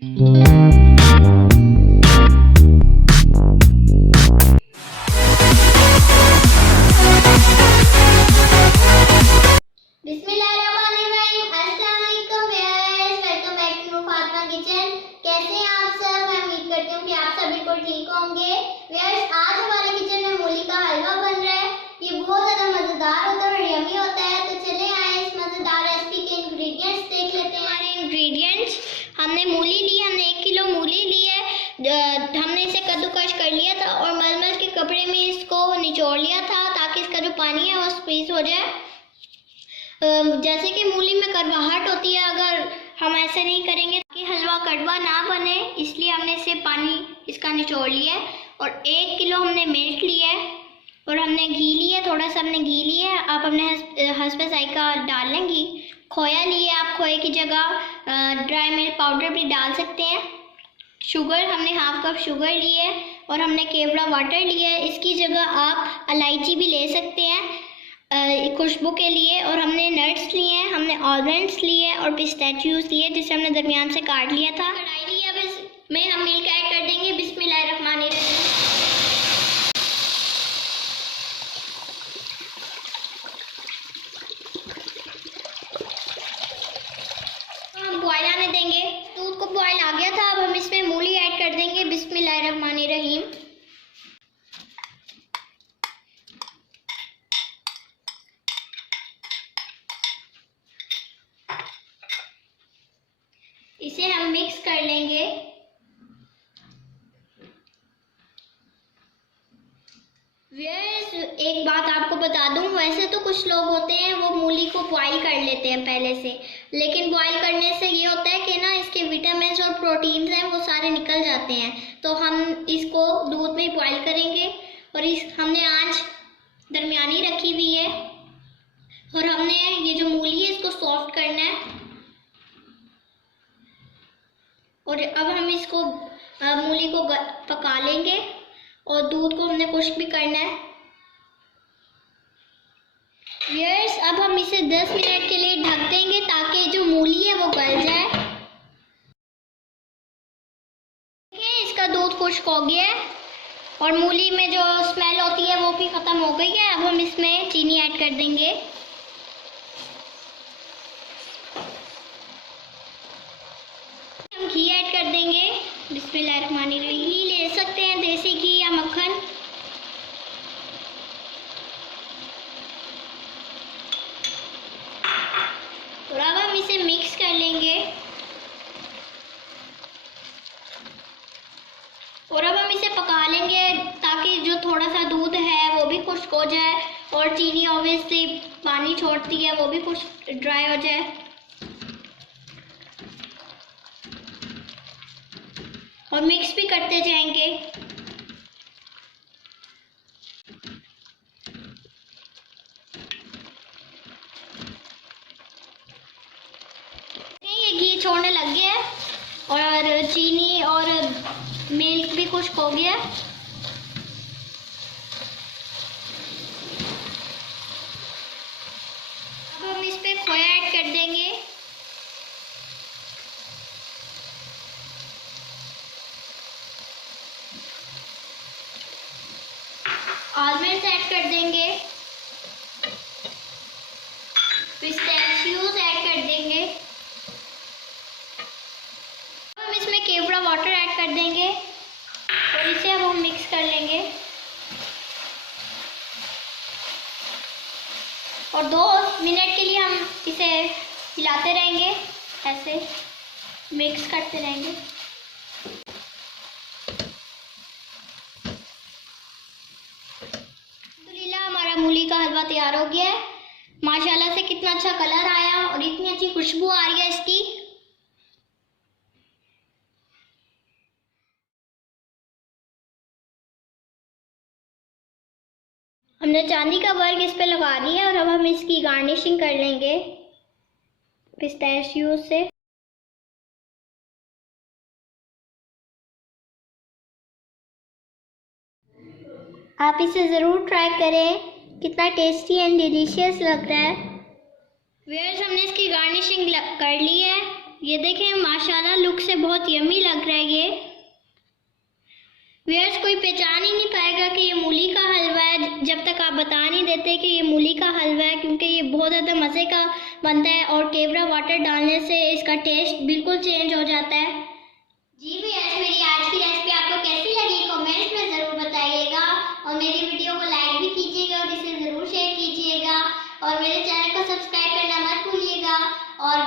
बिस्मिल्लाहिर्रहमानिर्रहीम। अस्सलाम वालेकुम viewers, welcome back to Fatima kitchen. कैसे हैं आप सब? मैं उम्मीद करती हूँ कि आप सब बिल्कुल ठीक होंगे। व्यूअर्स, आज हमारे किचन में मूली का हलवा बन रहा है। ये बहुत ज़्यादा मज़ेदार होता है और यम्मी होता है। तो चले आए इस मज़ेदार रेसिपी के इंग्रेडिएंट्स देख लेते हैं। हमारे इंग्रेडिएंट्स, हमने मूली ली, हमने 1 किलो मूली ली है। हमने इसे कद्दूकश कर लिया था और मलमल के कपड़े में इसको निचोड़ लिया था ताकि इसका जो पानी है वो स्क्वीज हो जाए। जैसे कि मूली में कड़वाहट होती है, अगर हम ऐसे नहीं करेंगे कि हलवा कड़वा ना बने, इसलिए हमने इसे पानी इसका निचोड़ लिया है। और 1 किलो हमने मिल्क लिया है और हमने घी लिया, थोड़ा सा हमने घी लिया है। आप अपने हस्बे जायका डाल लें घी। खोया लिया, आप खोए की जगह ड्राई मिल्क पाउडर भी डाल सकते हैं। शुगर, हमने 1/2 कप शुगर ली है और हमने केवड़ा वाटर लिया है। इसकी जगह आप इलायची भी ले सकते हैं खुशबू के लिए। और हमने नट्स लिए हैं, हमने ऑलमंड्स लिए हैं और पिस्ताचियोज लिए जिसे हमने दरमियान से काट लिया था। कढ़ाई ली है, अब इसमें हम मिल्क ऐड कर देंगे। बिस्मिल्लाहिर्रहमानिर्रहीम। हम बॉयल आने देंगे। दूध को बॉयल आ गया था, अब हम इसमें मूली ऐड कर देंगे। बिस्मिल्लाहिर्रहमानिर्रहीम। इसे हम मिक्स कर लेंगे। व्यूअर्स, एक बात आपको बता दूं, वैसे तो कुछ लोग होते हैं वो मूली को बॉईल कर लेते हैं पहले से, लेकिन बॉईल करने से ये होता है कि ना इसके विटामिन्स और प्रोटीन्स हैं वो सारे निकल जाते हैं। तो हम इसको दूध में बॉईल करेंगे और हमने आंच दरमियानी रखी हुई है और हमने ये जो मूली है इसको सॉफ्ट करना है। और अब हम इसको मूली को पका लेंगे और दूध को हमने खुश्क भी करना है। व्यूअर्स, अब हम इसे 10 मिनट के लिए ढक देंगे ताकि जो मूली है वो गल जाए। देखिए, इसका दूध खुश्क हो गया है और मूली में जो स्मेल होती है वो भी ख़त्म हो गई है। अब हम इसमें चीनी ऐड कर देंगे। हम घी ऐड कर देंगे। बिस्मिल्लाहिर्रहमानिर्रहीम। घी ले सकते हैं, देसी घी या मक्खन। और अब हम इसे मिक्स कर लेंगे और अब हम इसे पका लेंगे ताकि जो थोड़ा सा दूध है वो भी खुश्क हो जाए और चीनी ऑब्वियसली पानी छोड़ती है वो भी खुश्क ड्राई हो जाए। और मिक्स भी करते जाएंगे। ये घी छोड़ने लग गया है और चीनी और मिल्क भी खुश्क हो गया है। अब हम इस पे खोया ऐड कर देंगे। आलमंड्स ऐड कर देंगे। पिस्ताचियोज ऐड कर देंगे। हम इसमें केवड़ा वाटर ऐड कर देंगे और इसे अब हम मिक्स कर लेंगे और 2 मिनट के लिए हम इसे हिलाते रहेंगे, ऐसे मिक्स करते रहेंगे। अल्हम्दुलिल्लाह, हमारा मूली का हलवा तैयार हो गया है। माशाल्लाह से कितना अच्छा कलर आया और इतनी अच्छी खुशबू आ रही है इसकी। हमने चांदी का वर्क इस पे लगा दिया और अब हम इसकी गार्निशिंग कर लेंगे पिस्ताचियोज से। आप इसे ज़रूर ट्राई करें, कितना टेस्टी एंड डिलीशियस लग रहा है। व्यूअर्स, हमने इसकी गार्निशिंग कर ली है ये देखें, माशाल्लाह लुक से बहुत यम्मी लग रहा है ये। व्यूअर्स, कोई पहचान ही नहीं पाएगा कि ये मूली का हलवा है जब तक आप बता नहीं देते कि ये मूली का हलवा है, क्योंकि ये बहुत ज़्यादा मज़े का बनता है और केवड़ा वाटर डालने से इसका टेस्ट बिल्कुल चेंज हो जाता है। जी व्यूअर्स, मेरी आज की रेसिपी आपको कैसी लगी कमेंट्स में ज़रूर बताइएगा और मेरी वीडियो को लाइक भी कीजिएगा और इसे ज़रूर शेयर कीजिएगा और मेरे चैनल को सब्सक्राइब करना मत भूलिएगा और